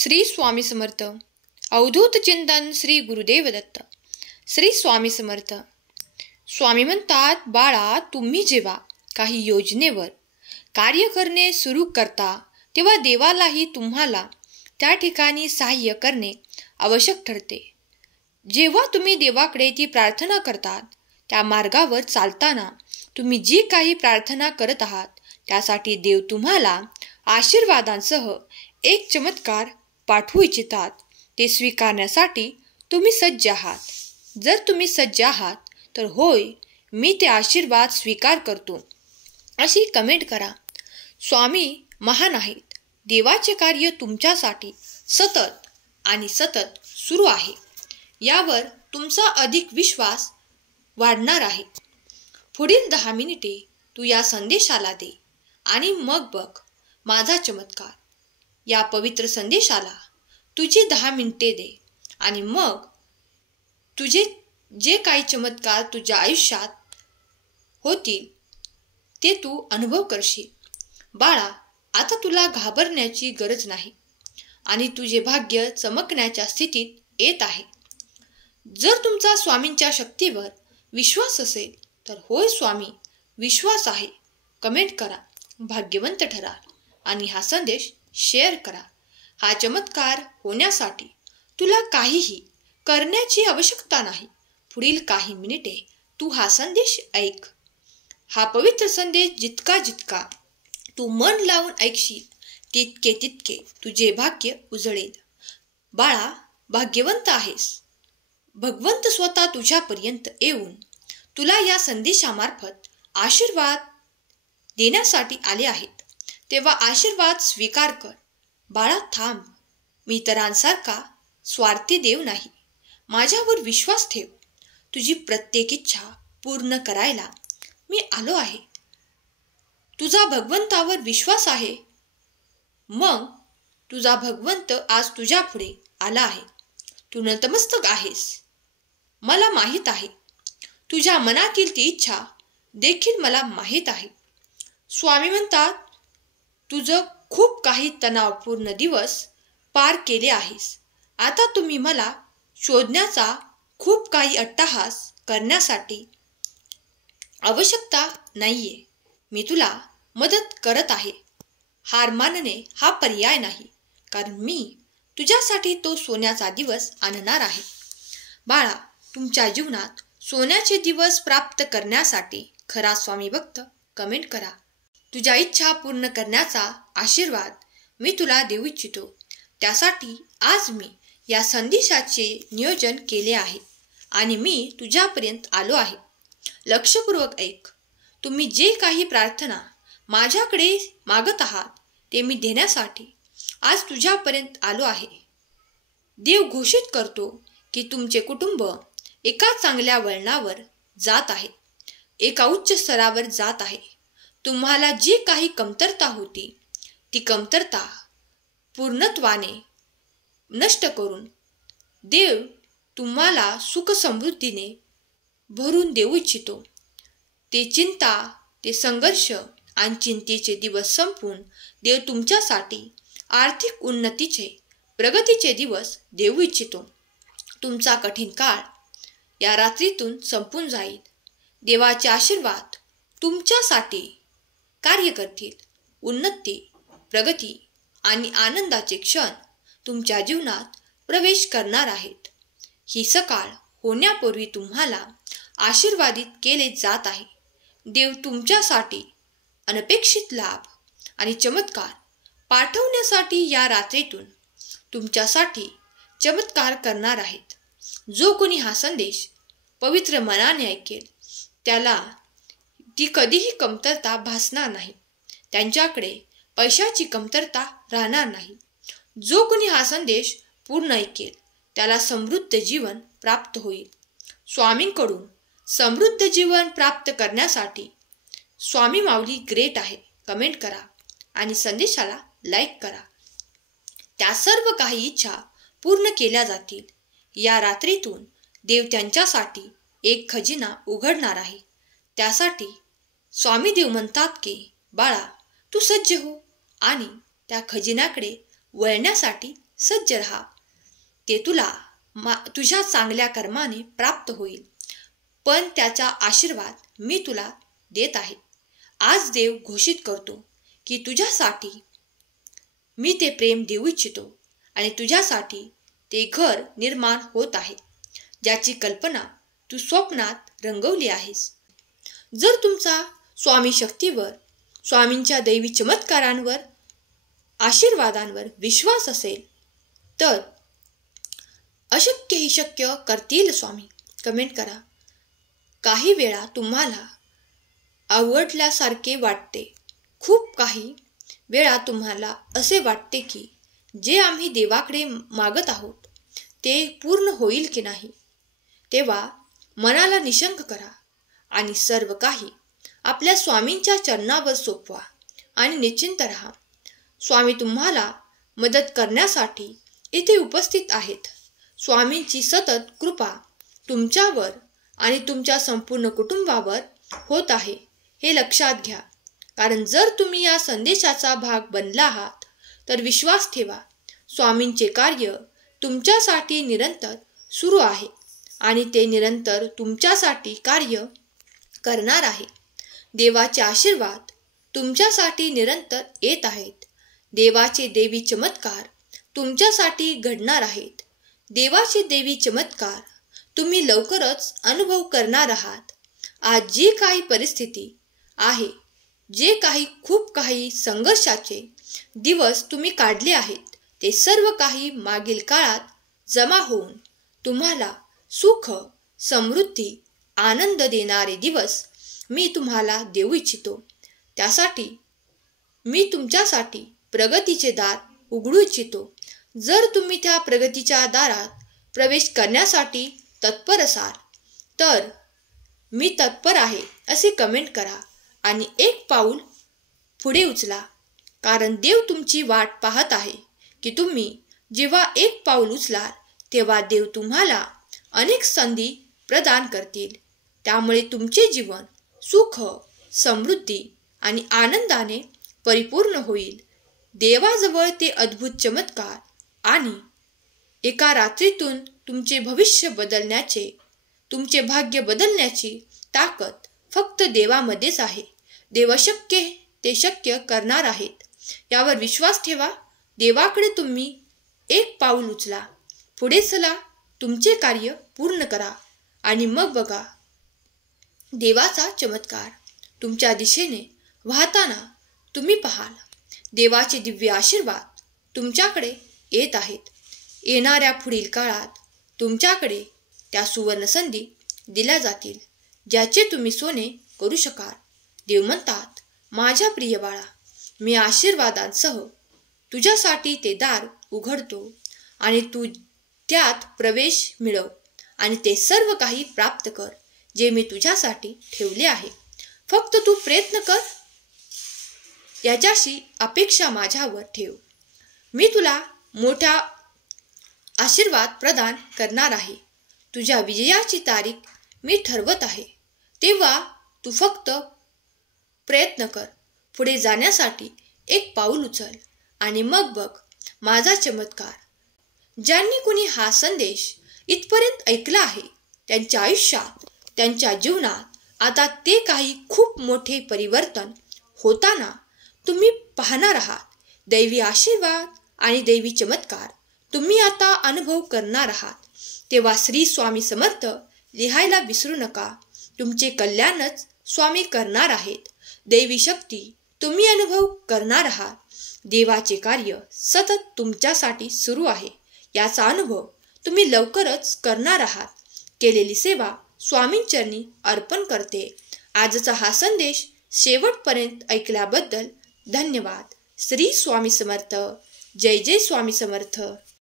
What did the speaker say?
श्री स्वामी समर्थ. अवधूत चिंतन श्री गुरुदेव दत्त. श्री स्वामी समर्थ. स्वामी म्हणतात, बाळा, तुम्ही जेव्हा काही योजनेवर कार्य करणे सुरू करता तेव्हा देवालाही तुम्हाला त्या ठिकाणी सहाय्य करणे आवश्यक ठरते. जेव्हा तुम्ही देवाकडे ती प्रार्थना करतात, त्या मार्गावर चालताना तुम्ही जी काही प्रार्थना करत आहात त्यासाठी देव तुम्हाला आशीर्वादांसह एक चमत्कार पाठवू इच्छितात. ते स्वीकारण्यासाठी तुम्ही सज्ज आहात. जर तुम्ही सज्ज आहात तर होय, मी ते आशीर्वाद स्वीकार करतो अशी कमेंट करा. स्वामी महान आहेत. देवाचे कार्य तुमच्यासाठी सतत आणि सतत सुरू आहे. यावर तुमचा अधिक विश्वास वाढणार आहे. पुढील 10 मिनिटे तू या संदेशाला दे आणि मग बघ माझा चमत्कार. या पवित्र संदेशाला तुझी 10 मिनिटे दे आणि मग तुझे जे काही चमत्कार तुझ्या आयुष्यात होतील ते तू अनुभव करशील. बाळा, आता तुला घाबरण्याची गरज नाही आणि तुझे भाग्य चमकण्याच्या स्थितीत येत आहे. जर तुमचा स्वामींच्या शक्तीवर विश्वास असेल तर होय स्वामी, विश्वास आहे कमेंट करा. भाग्यवंत ठरा आणि हा संदेश शेअर करा. हा चमत्कार होण्यासाठी तुला काहीही करण्याची आवश्यकता नाही. पुढील काही मिनिटे तू हा संदेश ऐक. हा पवित्र संदेश जितका तू मन लावून ऐकशील तितके तुझे भाग्य उजळेल. बाळा, भाग्यवंत आहेस. भगवंत स्वतः तुझ्यापर्यंत येऊन तुला या संदेशामार्फत आशीर्वाद देण्यासाठी आले आहेत. तेव्हा आशीर्वाद स्वीकार कर. बाळा, थांब. मी इतरांसारखा स्वार्थी देव नाही. माझ्यावर विश्वास ठेव. तुझी प्रत्येक इच्छा पूर्ण करायला मी आलो आहे. तुझा भगवंतावर विश्वास आहे. मग तुझा भगवंत आज तुझ्या पुढे आला आहे. तू नतमस्तक आहेस. मला माहीत आहे. तुझ्या मनातील ती इच्छा देखील मला माहीत आहे. स्वामी म्हणतात, तुझं खूप काही तणावपूर्ण दिवस पार केले आहेस. आता तुम्ही मला शोधण्याचा खूप काही अट्टहास करण्यासाठी आवश्यकता नाहीये. मी तुला मदत करत आहे. हार मानणे हा पर्याय नाही, कारण मी तुझ्यासाठी तो सोन्याचा दिवस आणणार आहे. बाळा, तुमच्या जीवनात सोन्याचे दिवस प्राप्त करण्यासाठी खरा स्वामी भक्त कमेंट करा. तुझ्या इच्छा पूर्ण करण्याचा आशीर्वाद मी तुला देऊ इच्छितो. त्यासाठी आज मी या संदेशाचे नियोजन केले आहे आणि मी तुझ्यापर्यंत आलो आहे. लक्षपूर्वक ऐक. तुम्ही जे काही प्रार्थना माझ्याकडे मागत आहात ते मी देण्यासाठी आज तुझ्यापर्यंत आलो आहे. देव घोषित करतो की तुमचे कुटुंब एका चांगल्या वळणावर जात आहे, एका उच्च स्तरावर जात आहे. तुम्हाला जी काही कमतरता होती ती कमतरता पूर्णत्वाने नष्ट करून देव तुम्हाला सुख समृद्धीने भरून देऊ इच्छितो. ते चिंता, ते संघर्ष आणि चिंतेचे दिवस संपून देव तुमच्यासाठी आर्थिक उन्नतीचे, प्रगतीचे दिवस देऊ इच्छितो. तुमचा कठीण काळ या रात्रीतून संपून जाईल. देवाचे आशीर्वाद तुमच्यासाठी कार्य करतील. उन्नती, प्रगती आणि आनंदाचे क्षण तुमच्या जीवनात प्रवेश करणार आहेत. ही सकाळ होण्यापूर्वी तुम्हाला आशीर्वादित केले जात आहे. देव तुमच्यासाठी अनपेक्षित लाभ आणि चमत्कार पाठवण्यासाठी या रात्रीतून तुमच्यासाठी चमत्कार करणार आहेत. जो कोणी हा संदेश पवित्र मनाने ऐकेल त्याला ती कधीही कमतरता भासणार नाही. त्यांच्याकडे पैशाची कमतरता राहणार नाही. जो कोणी हा संदेश पूर्ण ऐकेल त्याला समृद्ध जीवन प्राप्त होईल. स्वामींकडून समृद्ध जीवन प्राप्त करण्यासाठी स्वामी माऊली ग्रेट आहे कमेंट करा आणि संदेशाला लाईक करा. त्या सर्व काही इच्छा पूर्ण केल्या जातील. या रात्रीतून देव त्यांच्यासाठी एक खजिना उघडणार आहे. त्यासाठी स्वामी देव म्हणतात की बाळा, तू सज्ज हो आणि त्या खजिन्याकडे वळण्यासाठी सज्ज राहा. ते तुला तुझ्या चांगल्या कर्माने प्राप्त होईल. पण त्याचा आशीर्वाद मी तुला देत आहे. आज देव घोषित करतो की तुझ्यासाठी मी ते प्रेम देऊ इच्छितो आणि तुझ्यासाठी ते घर निर्माण होत आहे ज्याची कल्पना तू स्वप्नात रंगवली आहेस. जर तुमचा स्वामी शक्तीवर, स्वामींच्या दैवी चमत्कारांवर, आशीर्वादांवर विश्वास असेल तर अशक्य ही शक्य करतील स्वामी. कमेंट करा. काही वेळा तुम्हाला आवडल्यासारखे वाटते. खूप काही वेळा तुम्हाला असे वाटते की जे आम्ही देवाकडे मागत आहोत ते पूर्ण होईल की नाही. तेव्हा मनाला निशंक करा आणि सर्व काही आपल्या स्वामींच्या चरणावर सोपवा आणि निश्चिंत राहा. स्वामी तुम्हाला मदत करण्यासाठी इथे उपस्थित आहेत. स्वामींची सतत कृपा तुमच्यावर आणि तुमच्या संपूर्ण कुटुंबावर होत आहे हे लक्षात घ्या. कारण जर तुम्ही या संदेशाचा भाग बनला आहात तर विश्वास ठेवा, स्वामींचे कार्य तुमच्यासाठी निरंतर सुरू आहे आणि ते निरंतर तुमच्यासाठी कार्य करणार आहे. देवाचे आशीर्वाद तुमच्यासाठी निरंतर येत आहेत. देवाचे देवी चमत्कार तुमच्यासाठी घडणार आहेत. देवाचे देवी चमत्कार तुम्ही लवकरच अनुभव करणार आहात. आज जी काही परिस्थिती आहे, जे काही खूप काही संघर्षाचे दिवस तुम्ही काढले आहेत, ते सर्व काही मागील काळात जमा होऊन तुम्हाला सुख, समृद्धी, आनंद देणारे दिवस मी तुम्हाला देऊ इच्छितो. त्यासाठी मी तुमच्यासाठी प्रगतीचे दार उघडू इच्छितो. जर तुम्ही त्या प्रगतीच्या दारात प्रवेश करण्यासाठी तत्पर असाल तर मी तत्पर आहे असे कमेंट करा आणि एक पाऊल पुढे उचला. कारण देव तुमची वाट पाहत आहे की तुम्ही जेव्हा एक पाऊल उचलाल तेव्हा देव तुम्हाला अनेक संधी प्रदान करतील. त्यामुळे तुमचे जीवन सुख, समृद्धी आणि आनंदाने परिपूर्ण होईल. देवाजवळ ते अद्भुत चमत्कार आणि एका रात्रीतून तुमचे भविष्य बदलण्याचे, तुमचे भाग्य बदलण्याची ताकद फक्त देवामध्येच आहे. देव शक्य ते शक्य करणार आहेत यावर विश्वास ठेवा. देवाकडे तुम्ही एक पाऊल उचला, पुढे चला, तुमचे कार्य पूर्ण करा आणि मग बघा देवाचा चमत्कार तुमच्या दिशेने वाहताना तुम्ही पाहाल. देवाचे दिव्य आशीर्वाद तुमच्याकडे येत आहेत. येणाऱ्या पुढील काळात तुमच्याकडे त्या सुवर्ण संधी दिल्या जातील ज्याचे तुम्ही सोने करू शकाल. देव म्हणतात, माझ्या प्रिय बाळा, मी आशीर्वादांसह तुझ्यासाठी ते दार उघडतो आणि तू त्यात प्रवेश मिळव आणि ते सर्व काही प्राप्त कर जे मी तुझ्यासाठी ठेवले आहे. फक्त तू प्रयत्न कर, याच्याशी अपेक्षा माझ्यावर ठेव. मी तुला मोठा आशीर्वाद प्रदान करणार आहे. तुझ्या विजयाची तारीख मी ठरवत आहे. तेव्हा तू फक्त प्रयत्न कर, पुढे जाण्यासाठी एक पाऊल उचल आणि मग बघ माझा चमत्कार. ज्यांनी कुणी हा संदेश इथपर्यंत ऐकला आहे त्यांच्या आयुष्यात, त्यांच्या जीवनात आता ते काही खूप मोठे परिवर्तन होताना तुम्ही पाहणार आहात. दैवी आशीर्वाद आणि दैवी चमत्कार तुम्ही आता अनुभव करणार आहात. तेव्हा श्री स्वामी समर्थ लिहायला विसरू नका. तुमचे कल्याणच स्वामी करणार आहेत. दैवी शक्ती तुम्ही अनुभव करणार आहात. देवाचे कार्य सतत तुमच्यासाठी सुरू आहे याचा अनुभव तुम्ही लवकरच करणार आहात. केलेली सेवा स्वामींचरणी अर्पण करते. आजचा हा संदेश शेवटपर्यंत ऐकल्याबद्दल धन्यवाद. श्री स्वामी समर्थ. जय जय स्वामी समर्थ.